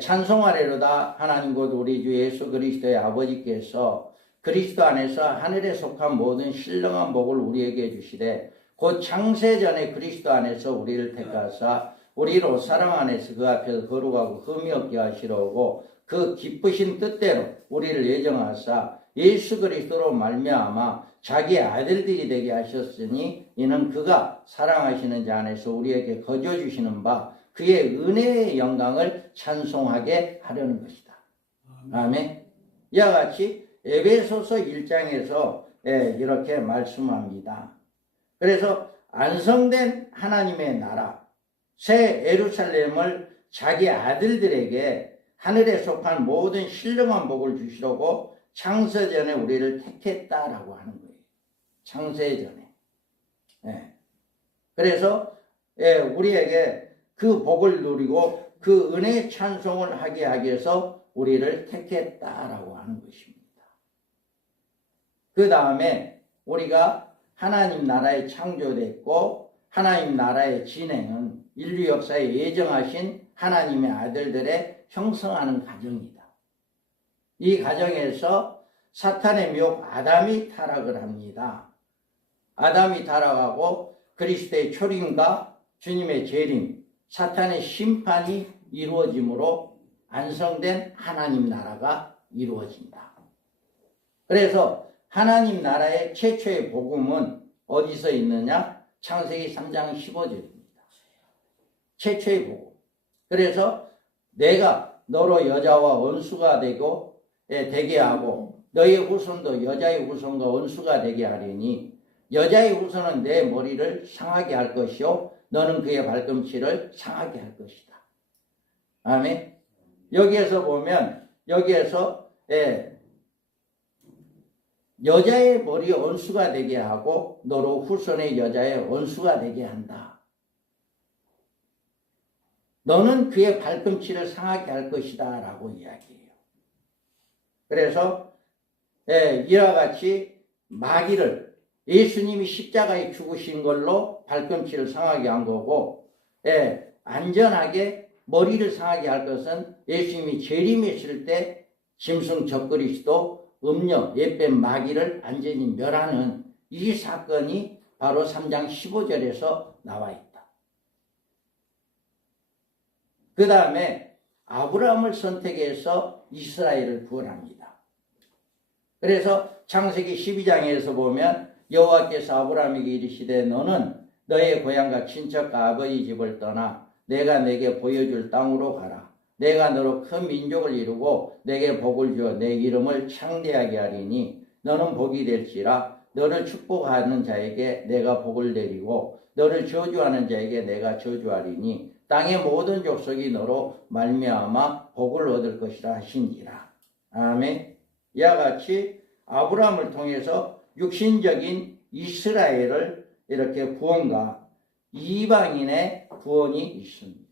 찬송하리로다. 하나님 곧 우리 주 예수 그리스도의 아버지께서 그리스도 안에서 하늘에 속한 모든 신령한 복을 우리에게 주시되 곧 창세전에 그리스도 안에서 우리를 택하사 우리로 사랑 안에서 그 앞에서 거룩하고 흠이 없게 하시려고 그 기쁘신 뜻대로 우리를 예정하사 예수 그리스도로 말미암아 자기의 아들들이 되게 하셨으니 이는 그가 사랑하시는 자 안에서 우리에게 거저 주시는 바 그의 은혜의 영광을 찬송하게 하려는 것이다. 아멘. 이와 같이 에베소서 1장에서 이렇게 말씀합니다. 그래서 완성된 하나님의 나라 새 예루살렘을 자기 아들들에게 하늘에 속한 모든 신령한 복을 주시려고 창세전에 우리를 택했다라고 하는 거예요. 창세전에. 그래서 우리에게 그 복을 누리고 그 은혜의 찬송을 하게 하기 위해서 우리를 택했다라고 하는 것입니다. 그 다음에 우리가 하나님 나라에 창조됐고 하나님 나라의 진행은 인류 역사에 예정하신 하나님의 아들들의 형성하는 과정이다. 이 과정에서 사탄의 미혹 아담이 타락을 합니다. 아담이 타락하고 그리스도의 초림과 주님의 재림, 사탄의 심판이 이루어짐으로 완성된 하나님 나라가 이루어진다. 그래서 하나님 나라의 최초의 복음은 어디서 있느냐? 창세기 3장 15절입니다. 최초의 복음. 그래서 내가 너로 여자와 원수가 되게 하고 너희 후손도 여자의 후손과 원수가 되게 하리니 여자의 후손은 내 머리를 상하게 할 것이요 너는 그의 발꿈치를 상하게 할 것이다. 아멘. 여기에서 보면 여기에서 여자의 머리 원수가 되게 하고 너로 후손의 여자의 원수가 되게 한다. 너는 그의 발꿈치를 상하게 할 것이다 라고 이야기해요. 그래서 이와 같이 마귀를 예수님이 십자가에 죽으신 걸로 발꿈치를 상하게 한 거고 안전하게 머리를 상하게 할 것은 예수님이 재림했을 때 짐승 적그리스도 음녀 옛뱀 마귀를 완전히 멸하는 이 사건이 바로 3장 15절에서 나와 있다. 그 다음에 아브라함을 선택해서 이스라엘을 구원합니다. 그래서 창세기 12장에서 보면 여호와께서 아브라함에게 이르시되 너는 너의 고향과 친척과 아버지 집을 떠나 내가 내게 보여줄 땅으로 가라. 내가 너로 큰 민족을 이루고 내게 복을 주어 내 이름을 창대하게 하리니 너는 복이 될지라. 너를 축복하는 자에게 내가 복을 내리고 너를 저주하는 자에게 내가 저주하리니 땅의 모든 족속이 너로 말미암아 복을 얻을 것이라 하신지라. 아멘. 이와 같이 아브라함을 통해서 육신적인 이스라엘을 이렇게 구원과 이방인의 구원이 있습니다.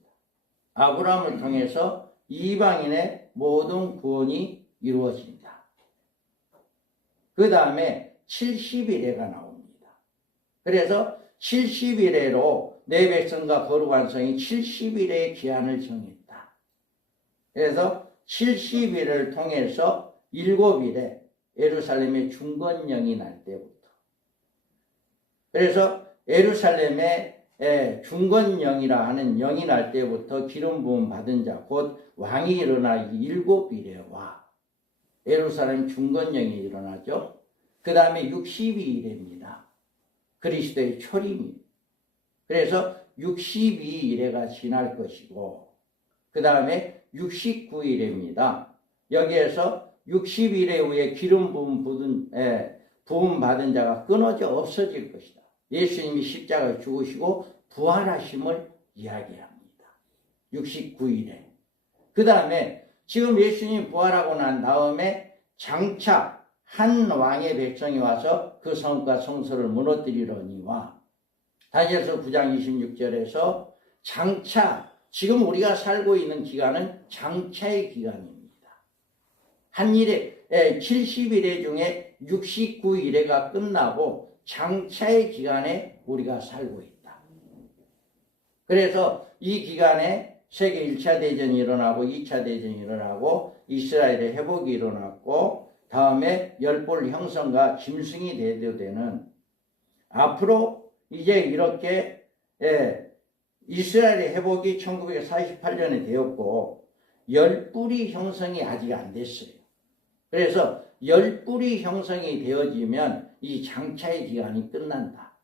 아브라함을 통해서 이방인의 모든 구원이 이루어진다. 그 다음에 70일에가 나옵니다. 그래서 70일에로 내 백성과 거룩한 성이 70일의 기한을 정했다. 그래서 70일을 통해서 7일에 예루살렘의 중건령이 날 때부터. 그래서 예루살렘의 중건령이라 하는 영이 날 때부터 기름 부음 받은 자, 곧 왕이 일어나 7일에와 예루살렘 중건령이 일어나죠. 그 다음에 62일입니다. 그리스도의 초림이. 그래서 62일에가 지날 것이고, 그 다음에 69일입니다. 여기에서 60일에 후에 기름 부음 받은 자가 끊어져 없어질 것이다. 예수님이 십자가에 죽으시고 부활하심을 이야기합니다. 69일에. 그 다음에 지금 예수님이 부활하고 난 다음에 장차 한 왕의 백성이 와서 그 성과 성소를 무너뜨리려니와 다니엘서 9장 26절에서 장차, 지금 우리가 살고 있는 기간은 장차의 기간입니다. 한 일에 70일에 중에 69일에가 끝나고 장차의 기간에 우리가 살고 있다. 그래서 이 기간에 세계 1차 대전이 일어나고 2차 대전이 일어나고 이스라엘의 회복이 일어났고 다음에 열볼 형성과 짐승이 대두되는 앞으로 이제 이렇게 이스라엘의 회복이 1948년에 되었고 열뿔이 형성이 아직 안 됐어요. 그래서 열뿔이 형성이 되어지면 이 장차의 기간이 끝난다.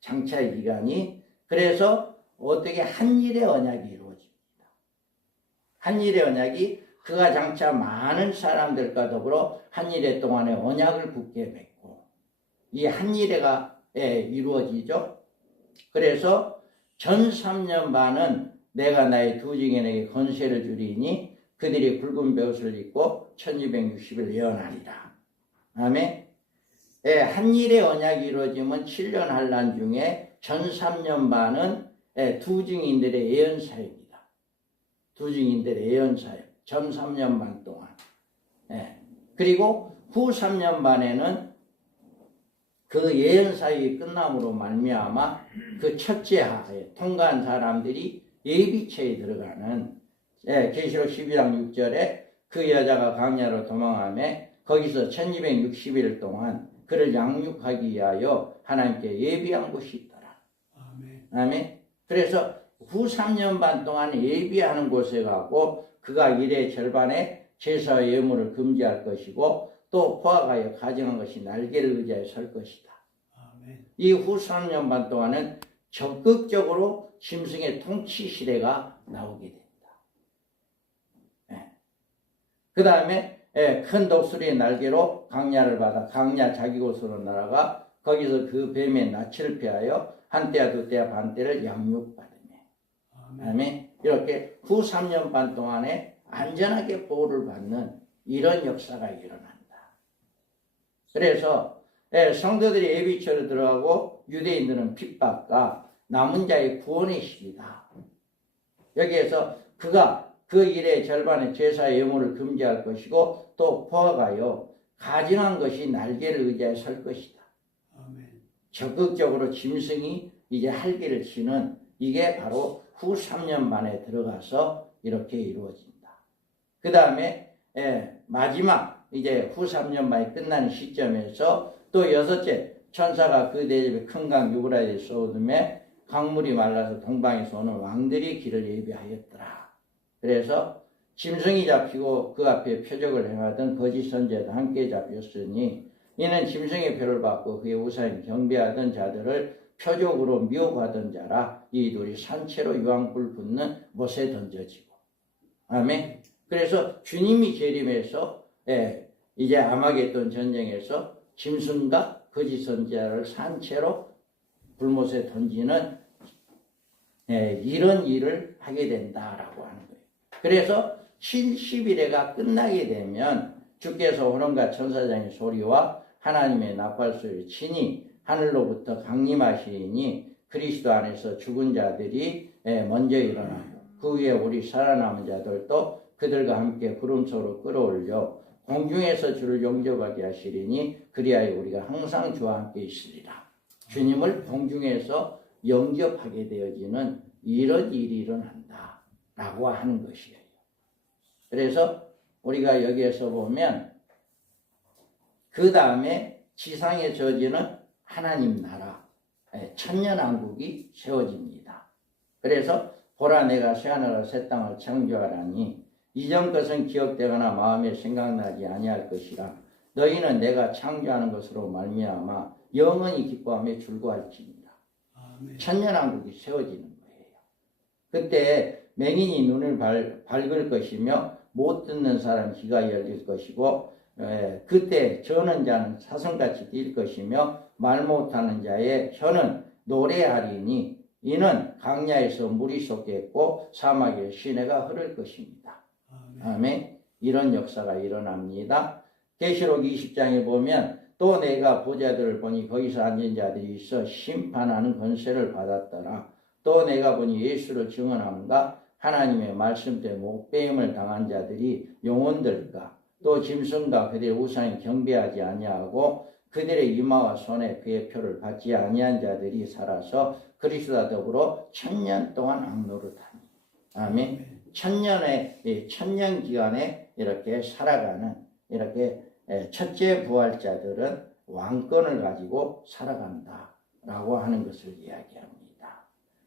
장차의 기간이. 그래서 어떻게 한일의 언약이 이루어집니다. 한일의 언약이 그가 장차 많은 사람들과 더불어 한일의 동안에 언약을 굳게 맺고 이 한일회가 이루어지죠. 그래서 전 3년 반은 내가 나의 두 증인에게 권세를 주리니 그들이 붉은 베옷을 입고 1260일 예언하리라. 아멘. 한일의 언약이 이루어지면 7년 환란 중에 전 3년 반은 두 증인들의 예언사역이다. 두 증인들의 예언사역. 전 3년 반 동안. 그리고 후 3년 반에는 그 예언사역이 끝남으로 말미암아 그 첫째 하에 통과한 사람들이 예비체에 들어가는 계시록 12장 6절에 그 여자가 광야로 도망하며 거기서 1260일 동안 그를 양육하기 위하여 하나님께 예비한 곳이 있더라. 아멘. 아멘. 그래서 후 3년 반 동안 예비하는 곳에 가고 그가 일의 절반에 제사와 예물을 금지할 것이고 또 포악하여 가정한 것이 날개를 의지하여 설 것이다. 아멘. 이 후 3년 반 동안은 적극적으로 짐승의 통치 시대가 나오게 됩니다. 그 다음에 큰 독수리의 날개로 강야를 받아 강야 자기 곳으로 날아가 거기서 그 뱀의 낯을 피하여 한때야 두때야 반때를 양육받으며 아멘. 이렇게 후 3년 반 동안에 안전하게 보호를 받는 이런 역사가 일어난다. 그래서 성도들이 예비처로 들어가고 유대인들은 핍박과 남은 자의 구원의 시기다. 여기에서 그가 그 일의 절반의 제사의 예물을 금지할 것이고 또 포악하여 가증한 것이 날개를 의지하여 설 것이다. 아멘. 적극적으로 짐승이 이제 활기를 치는 이게 바로 후 3년 만에 들어가서 이렇게 이루어진다. 그 다음에 마지막 이제 후 3년 만에 끝나는 시점에서 또 여섯째 천사가 그 대접에 큰 강 유브라데 쏟음에 강물이 말라서 동방에서 오는 왕들이 길을 예비하였더라. 그래서 짐승이 잡히고 그 앞에 표적을 행하던 거짓 선지자도 함께 잡혔으니 이는 짐승의 표를 받고 그의 우상에 경배하던 자들을 표적으로 미혹하던 자라. 이 둘이 산채로 유황불 붙는 못에 던져지고. 아멘. 그래서 주님이 재림해서 이제 아마겟돈 전쟁에서 짐승과 거짓 선지자를 산채로 불못에 던지는 이런 일을 하게 된다라고 하는 거예요. 그래서 70일에가 끝나게 되면 주께서 호령과 천사장의 소리와 하나님의 나팔 소리를 치니 하늘로부터 강림하시니 그리스도 안에서 죽은 자들이 먼저 일어나고 그 위에 우리 살아남은 자들도 그들과 함께 구름 속으로 끌어올려 공중에서 주를 영접하게 하시리니 그리하여 우리가 항상 주와 함께 있으리라. 주님을 공중에서 영접하게 되어지는 이런 일이 일어난다 라고 하는 것이에요. 그래서 우리가 여기에서 보면 그 다음에 지상에 저지는 하나님 나라 천년왕국이 세워집니다. 그래서 보라 내가 새하늘과 새 땅을 창조하라니 이전 것은 기억되거나 마음에 생각나지 아니할 것이라. 너희는 내가 창조하는 것으로 말미암아 영원히 기뻐하며 즐거워할지니라. 천년왕국이 세워지는 거예요. 그때 맹인이 눈을 밝을 것이며 못 듣는 사람 귀가 열릴 것이고 그때 저는 자는 사슴같이 뛸 것이며 말 못하는 자의 혀는 노래하리니 이는 강야에서 물이 솟겠고 사막에 시내가 흐를 것입니다. 아멘. 이런 역사가 일어납니다. 계시록 20장에 보면 또 내가 보좌들을 보니 거기서 앉은 자들이 있어 심판하는 권세를 받았더라. 또 내가 보니 예수를 증언함과 하나님의 말씀 때문에 목배임을 당한 자들이 영혼들과 또 짐승과 그들의 우상에 경배하지 아니하고 그들의 이마와 손에 그의 표를 받지 아니한 자들이 살아서 그리스도와 더불어 1000년 동안 왕노릇하니. 아멘. 천년 기간에 이렇게 살아가는 이렇게 첫째 부활자들은 왕권을 가지고 살아간다라고 하는 것을 이야기합니다.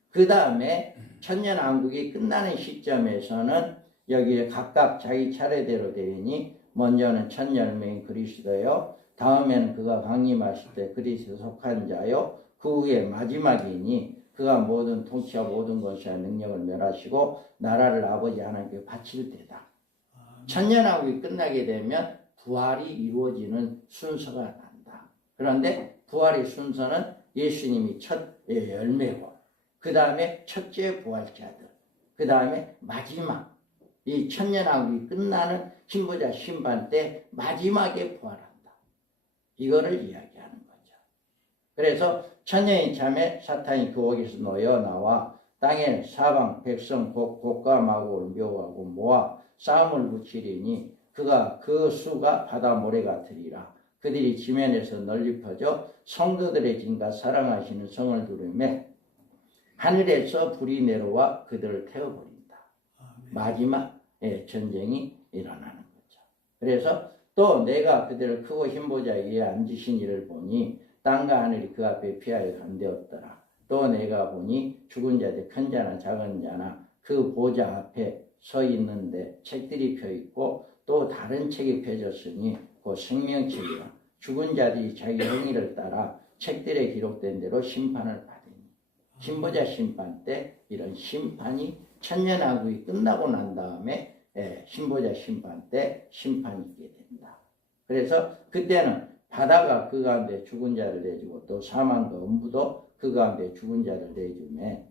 그 다음에 천년왕국이 끝나는 시점에서는 여기에 각각 자기 차례대로 되니 먼저는 첫 열매인 그리스도요, 다음에는 그가 강림하실 때 그리스도 속한 자요, 그 후에 마지막이니 그가 모든 통치와 모든 것과 능력을 멸하시고 나라를 아버지 하나님께 바칠 때다. 천년왕국이 끝나게 되면 부활이 이루어지는 순서가 난다. 그런데 부활의 순서는 예수님이 첫 열매고 그 다음에 첫째 부활자들, 그 다음에 마지막 이 천년왕국이 끝나는 신부자 심판 때 마지막에 부활한다. 이거를 이야기하는 거죠. 그래서 천년이 참에 사탄이 그 옥에서 놓여 나와 땅에 사방 백성 곡과 마곡을 묘하고 모아 싸움을 붙이리니 그가 그 수가 바다 모래 같으리라. 그들이 지면에서 널리 퍼져 성도들의 진과 사랑하시는 성을 두르매 하늘에서 불이 내려와 그들을 태워버린다. 마지막 전쟁이 일어나는 거죠. 그래서 또 내가 그들을 크고 흰 보좌 위에 앉으신 이를 보니 땅과 하늘이 그 앞에 피하여 간되었더라. 또 내가 보니 죽은 자들 큰 자나 작은 자나 그 보좌 앞에 서 있는데 책들이 펴 있고 또 다른 책이 펴졌으니 그 생명책이라. 죽은 자들이 자기 행위를 따라 책들에 기록된 대로 심판을 받으니 신보자 심판 때 이런 심판이 천년왕국이 끝나고 난 다음에 신보자 심판 때 심판이 있게 된다. 그래서 그때는 바다가 그 가운데 죽은 자를 내주고 또 사망과 음부도 그 가운데 죽은 자를 내주매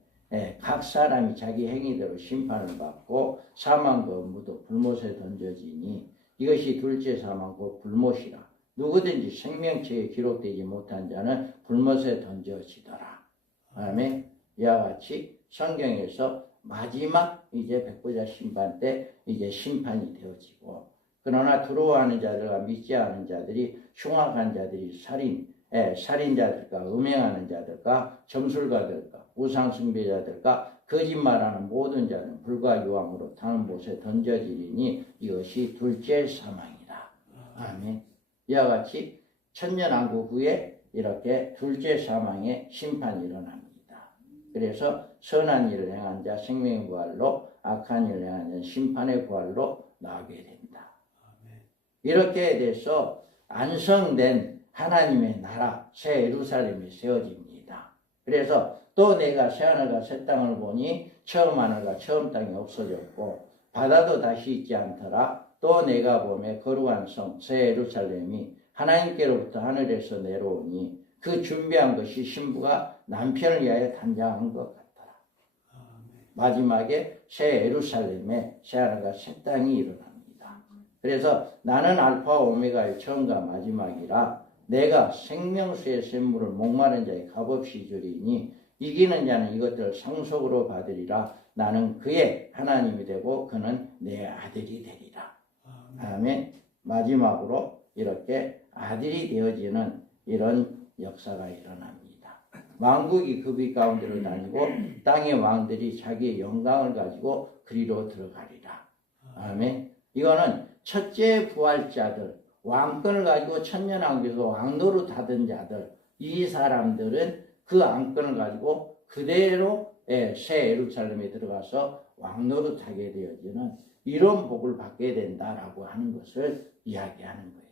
각 사람이 자기 행위대로 심판을 받고 사망과 음부도 불못에 던져지니 이것이 둘째 사망 곧 불못이라. 누구든지 생명책에 기록되지 못한 자는 불못에 던져지더라. 아멘. 이와 같이 성경에서 마지막 이제 백보자 심판 때 이제 심판이 되어지고, 그러나 두려워하는 자들과 믿지 않은 자들이, 흉악한 자들이, 살인자들과 음행하는 자들과 점술가들과 우상숭배자들과 거짓말하는 모든 자는 불과 유황으로 타는 못에 던져지리니 이것이 둘째 사망이라. 아멘. 이와 같이 천년왕국 후에 이렇게 둘째 사망의 심판이 일어납니다. 그래서 선한 일을 행한 자 생명의 부활로, 악한 일을 행한 자 심판의 부활로 나오게 된다. 이렇게 돼서 안성된 하나님의 나라 새 예루살렘이 세워집니다. 그래서 또 내가 새하늘과 새 땅을 보니 처음 하늘과 처음 땅이 없어졌고 바다도 다시 있지 않더라. 또 내가 보매 거룩한 성 새 예루살렘이 하나님께로부터 하늘에서 내려오니 그 준비한 것이 신부가 남편을 위하여 단장한 것 같더라. 마지막에 새 예루살렘에 새하늘과 새 땅이 일어납니다. 그래서 나는 알파와 오메가의 처음과 마지막이라. 내가 생명수의 샘물을 목마른 자의 값없이 주리니 이기는 자는 이것들을 상속으로 받으리라. 나는 그의 하나님이 되고 그는 내 아들이 되리라. 아멘. 마지막으로 이렇게 아들이 되어지는 이런 역사가 일어납니다. 왕국이 그 빛 가운데로 다니고 땅의 왕들이 자기의 영광을 가지고 그리로 들어가리라. 아멘. 이거는 첫째 부활자들, 왕권을 가지고 천년왕국에서 왕노릇 하던 자들, 이 사람들은 그 왕권을 가지고 그대로 새 예루살렘에 들어가서 왕노릇 하게 되어지는 이런 복을 받게 된다라고 하는 것을 이야기하는 거예요.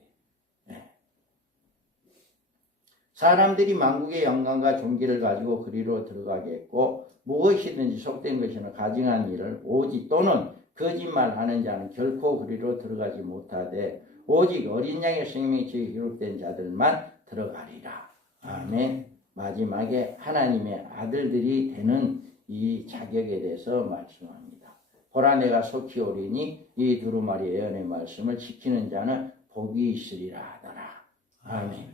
사람들이 만국의 영광과 존귀를 가지고 그리로 들어가겠고 무엇이든지 속된 것이나 가증한 일을 오직 또는 거짓말하는 자는 결코 그리로 들어가지 못하되 오직 어린 양의 생명책에 기록된 자들만 들어가리라. 아멘. 마지막에 하나님의 아들들이 되는 이 자격에 대해서 말씀합니다. 보라 내가 속히 오리니 이 두루마리 예언의 말씀을 지키는 자는 복이 있으리라 하더라. 아멘.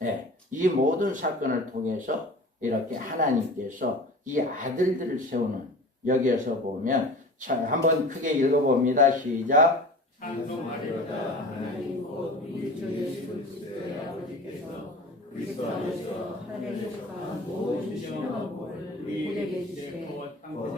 네, 이 모든 사건을 통해서 이렇게 하나님께서 이 아들들을 세우는, 여기에서 보면 한번 크게 읽어봅니다. 시작. 찬송하리로다. 하나님 곧 우리 주 예수 그리스도의 아버지께서 그리스도 안에서 하늘에 속한 모든 신령한 복을 우리에게 주시되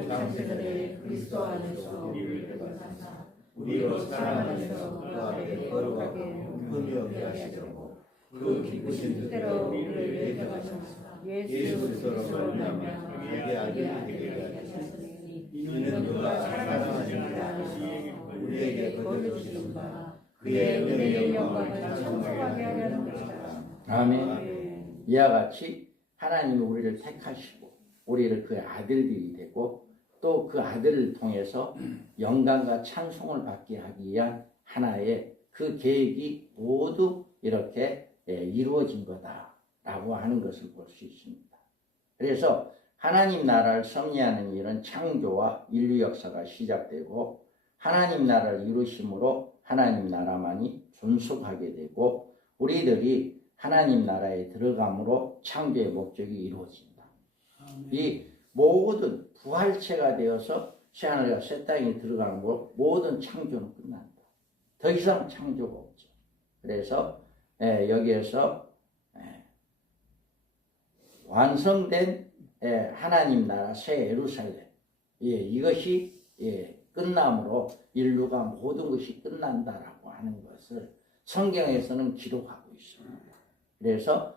창세전에 그리스도 안에서 우리를 구원하사 우리로 사랑 안에서 그 앞에 거룩하게 흠이 없게 하시려고 그 기쁘신 뜻대로 우리를 예정하셨사 예수 그리스도로 말미암아 우리의 아들이 되게 하셨으니 이는 그가 사랑하신 자 안에서 우리에게 거두시는 바 그의 은혜의 영광을 찬송하게 하려는 것이다. 아멘. 이와 같이 하나님이 우리를 택하시고 우리를 그의 아들들이 되고 또 그 아들을 통해서 영광과 찬송을 받게 하기 위한 하나의 그 계획이 모두 이렇게 이루어진 거다라고 하는 것을 볼 수 있습니다. 그래서 하나님 나라를 섭리하는 일은 창조와 인류 역사가 시작되고 하나님 나라를 이루심으로 하나님 나라만이 존속하게 되고 우리들이 하나님 나라에 들어감으로 창조의 목적이 이루어진다. 이 모든 부활체가 되어서 새하늘과 새 땅에 들어가는 것 모든 창조는 끝난다. 더 이상 창조가 없죠. 그래서 여기에서 완성된 하나님 나라 새 예루살렘 이것이 끝남으로 인류가 모든 것이 끝난다라고 하는 것을 성경에서는 기록하고 있습니다. 그래서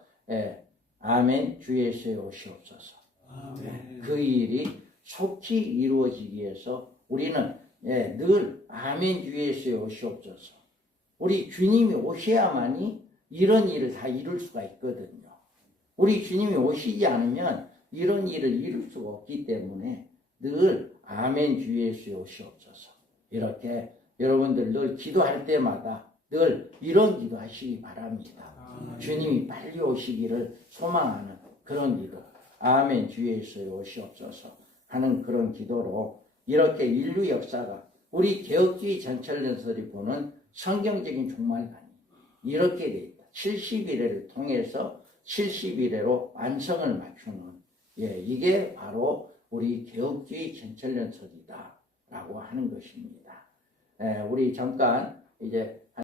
아멘 주 예수의 오시옵소서. 아멘. 그 일이 속히 이루어지기 위해서 우리는 늘 아멘 주 예수의 오시옵소서. 우리 주님이 오셔야만이 이런 일을 다 이룰 수가 있거든요. 우리 주님이 오시지 않으면 이런 일을 이룰 수가 없기 때문에 늘 아멘 주 예수의 오시옵소서. 이렇게 여러분들 늘 기도할 때마다 늘 이런 기도하시기 바랍니다. 주님이 빨리 오시기를 소망하는 그런 기도. 아멘. 주 예수의 오시옵소서 하는 그런 기도로 이렇게 인류 역사가 우리 개혁주의 전철연설이 보는 성경적인 종말관이 이렇게 되어 있다. 70일을 통해서 70일에로 완성을 맞추는 이게 바로 우리 개혁주의 전철연설이다 라고 하는 것입니다. 우리 잠깐 이제